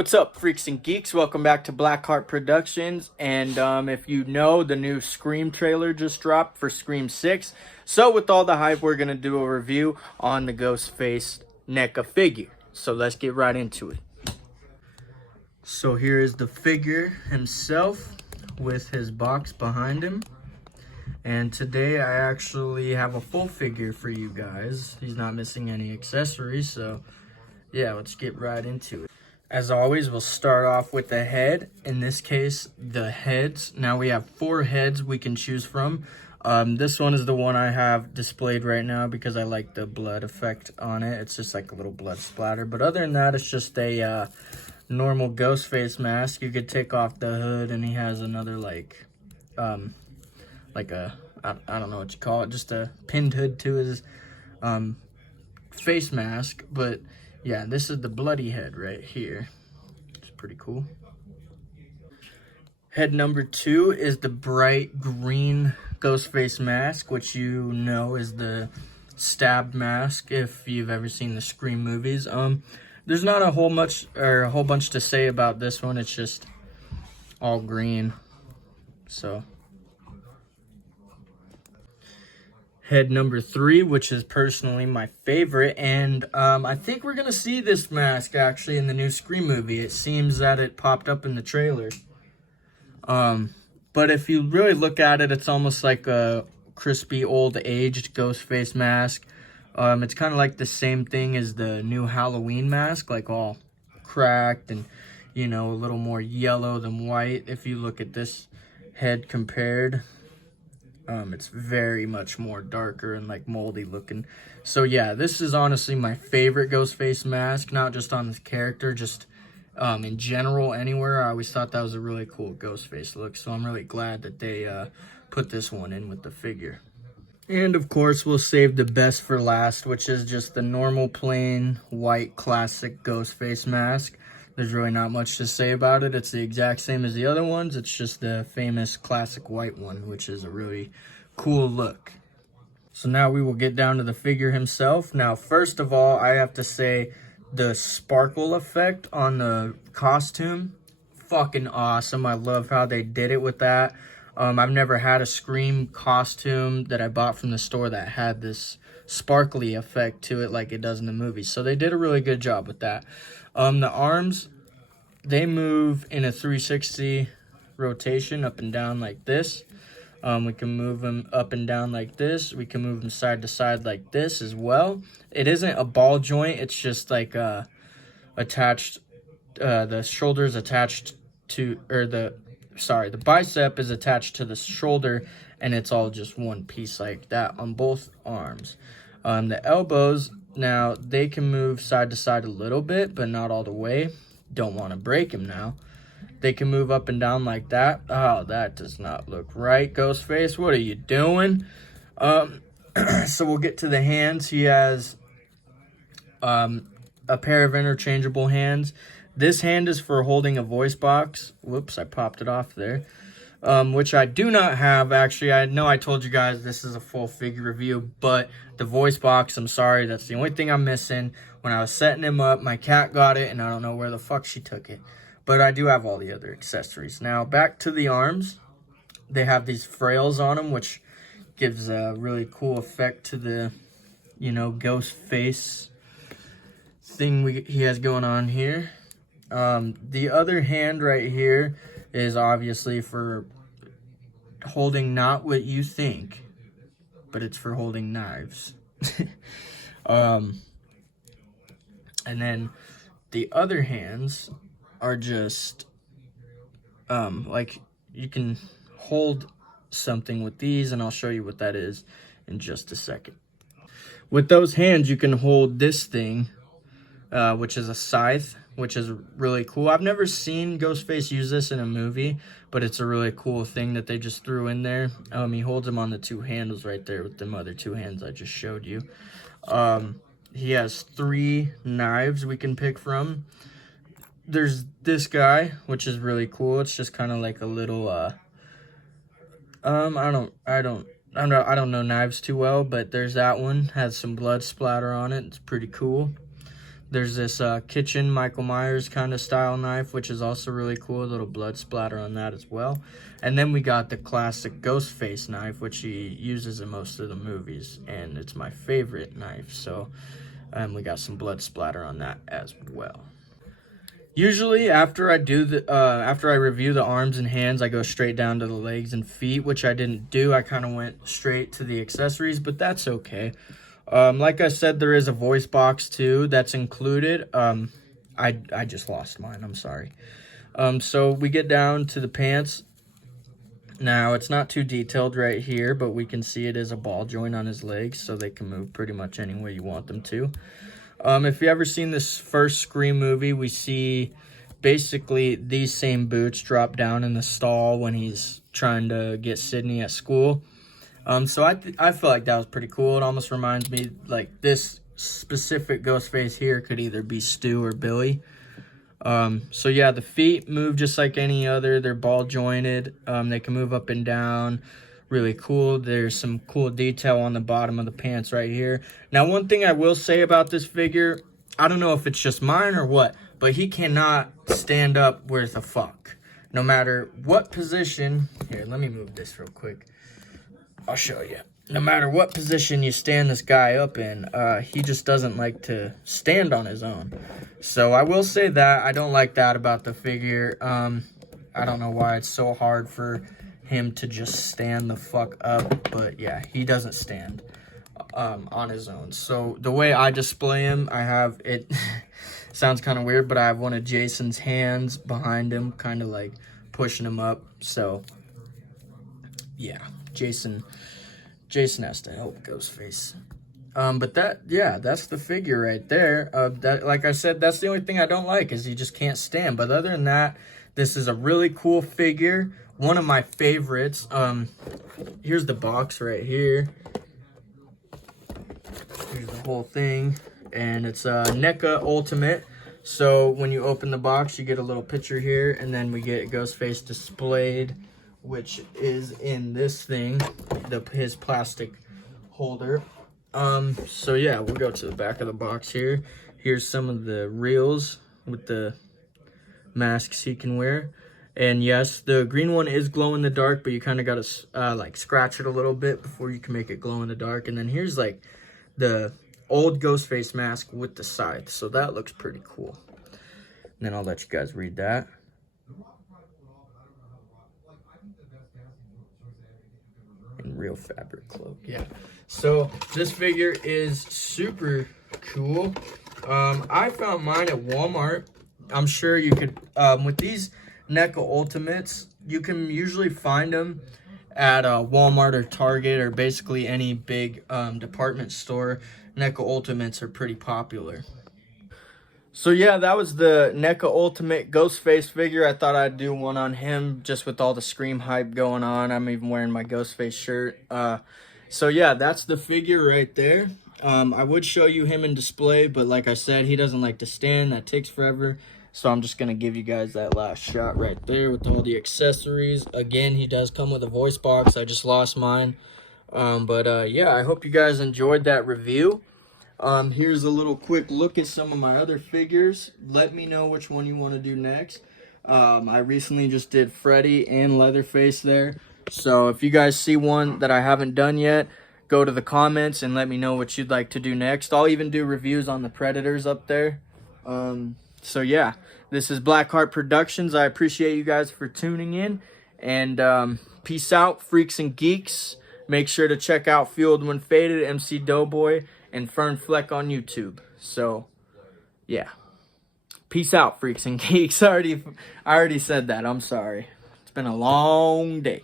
What's up, freaks and geeks? Welcome back to Blackheart Productions. And if you know, the new Scream trailer just dropped for Scream 6. So with all the hype, we're going to do a review on the ghostface Neca figure. So let's get right into it. So here is the figure himself with his box behind him. And today I actually have a full figure for you guys. He's not missing any accessories, so yeah, let's get right into it. As always, we'll start off with the head. In this case, the heads. Now we have 4 heads we can choose from. This one is the one I have displayed right now because I like the blood effect on it. It's just like a little blood splatter. But other than that, it's just a normal ghost face mask. You could take off the hood and he has another like a, I don't know what you call it, just a pinned hood to his face mask. But yeah, this is the bloody head right here. It's pretty cool. Head number 2 is the bright green ghost face mask, which you know is the stabbed mask if you've ever seen the Scream movies. There's not a whole bunch to say about this one. It's just all green. So head number 3, which is personally my favorite, and I think we're gonna see this mask actually in the new Scream movie. It seems that it popped up in the trailer. But if you really look at it, it's almost like a crispy old aged ghost face mask. It's kind of like the same thing as the new Halloween mask, like all cracked and, you know, a little more yellow than white. If you look at this head compared, it's very much more darker and like moldy looking. So yeah, this is honestly my favorite ghost face mask, not just on this character, just in general anywhere. I always thought that was a really cool ghost face look, so I'm really glad that they put this one in with the figure. And of course, we'll save the best for last, which is just the normal plain white classic ghost face mask. There's really not much to say about it. It's the exact same as the other ones. It's just the famous classic white one, which is a really cool look. So now we will get down to the figure himself. Now, first of all, I have to say the sparkle effect on the costume, fucking awesome. I love how they did it with that. I've never had a Scream costume that I bought from the store that had this sparkly effect to it like it does in the movie. So they did a really good job with that. The arms, they move in a 360 rotation up and down like this. We can move them up and down like this. We can move them side to side like this as well. It isn't a ball joint. It's just like attached. The shoulder is attached to, the bicep is attached to the shoulder, and it's all just one piece like that on both arms. The elbows, now they can move side to side a little bit, but not all the way. Don't want to break them now. They can move up and down like that. Oh, that does not look right, Ghostface. What are you doing? So we'll get to the hands. He has a pair of interchangeable hands. This hand is for holding a voice box. Whoops, I popped it off there. Which I do not have, actually. I know I told you guys this is a full figure review, but the voice box, I'm sorry, that's the only thing I'm missing. When I was setting him up, my cat got it, and I don't know where the fuck she took it. But I do have all the other accessories. Now, back to the arms. They have these frails on them, which gives a really cool effect to the, you know, ghost face thing he has going on here. The other hand right here is obviously for holding not what you think, but it's for holding knives. And then the other hands are just like you can hold something with these, and I'll show you what that is in just a second. With those hands, you can hold this thing, which is a scythe, which is really cool. I've never seen Ghostface use this in a movie, but it's a really cool thing that they just threw in there. He holds them on the 2 handles right there with them other 2 hands I just showed you. He has 3 knives we can pick from. There's this guy, which is really cool. It's just kind of like a little I don't know knives too well, but there's that one. Has some blood splatter on it. It's pretty cool. There's this kitchen Michael Myers kind of style knife, which is also really cool. A little blood splatter on that as well. And then we got the classic Ghostface knife, which he uses in most of the movies, and it's my favorite knife. So, we got some blood splatter on that as well. Usually, after I review the arms and hands, I go straight down to the legs and feet, which I didn't do. I kind of went straight to the accessories, but that's okay. Like I said, there is a voice box too that's included. I just lost mine. I'm sorry. So we get down to the pants. Now, it's not too detailed right here, but we can see it is a ball joint on his legs, so they can move pretty much any way you want them to. If you ever seen this first Scream movie, we see basically these same boots drop down in the stall when he's trying to get Sydney at school. So I feel like that was pretty cool. It almost reminds me, like, this specific Ghostface here could either be Stu or Billy. So yeah, the feet move just like any other. They're ball jointed. They can move up and down. Really cool. There's some cool detail on the bottom of the pants right here. Now, one thing I will say about this figure, I don't know if it's just mine or what, but he cannot stand up worth a fuck. No matter what position. Here, let me move this real quick. I'll show you. No matter what position you stand this guy up in, he just doesn't like to stand on his own. So I will say that. I don't like that about the figure. I don't know why it's so hard for him to just stand the fuck up. But yeah, he doesn't stand on his own. So the way I display him, I have it... sounds kind of weird, but I have one of Jason's hands behind him, kind of like pushing him up. So yeah, Jason has to help Ghostface. But that's the figure right there. That, like I said, that's the only thing I don't like is he just can't stand. But other than that, this is a really cool figure. One of my favorites. Here's the box right here. Here's the whole thing. And it's a Neca Ultimate. So when you open the box, you get a little picture here. And then we get Ghostface displayed, which is in this thing, his plastic holder. So yeah, we'll go to the back of the box here. Here's some of the reels with the masks he can wear. And yes, the green one is glow in the dark, but you kind of got to like scratch it a little bit before you can make it glow in the dark. And then here's like the old Ghostface mask with the scythe. So that looks pretty cool. And then I'll let you guys read that. And real fabric cloak, yeah. So this figure is super cool. I found mine at Walmart. I'm sure you could, with these Neca Ultimates, you can usually find them at Walmart or Target or basically any big department store. Neca Ultimates are pretty popular. So yeah, that was the Neca Ultimate Ghostface figure. I thought I'd do one on him just with all the Scream hype going on. I'm even wearing my Ghostface shirt. So yeah, that's the figure right there. I would show you him in display, but like I said, he doesn't like to stand. That takes forever. So I'm just going to give you guys that last shot right there with all the accessories. Again, he does come with a voice box. I just lost mine. Yeah, I hope you guys enjoyed that review. Here's a little quick look at some of my other figures. Let me know which one you want to do next. I recently just did Freddy and Leatherface there. So if you guys see one that I haven't done yet, go to the comments and let me know what you'd like to do next. I'll even do reviews on the Predators up there. So yeah, this is Blackheart Productions. I appreciate you guys for tuning in. And peace out, freaks and geeks. Make sure to check out Fueled When Faded, MC Doughboy, and Fern Fleck on YouTube. So, yeah. Peace out, freaks and geeks. I already said that. I'm sorry. It's been a long day.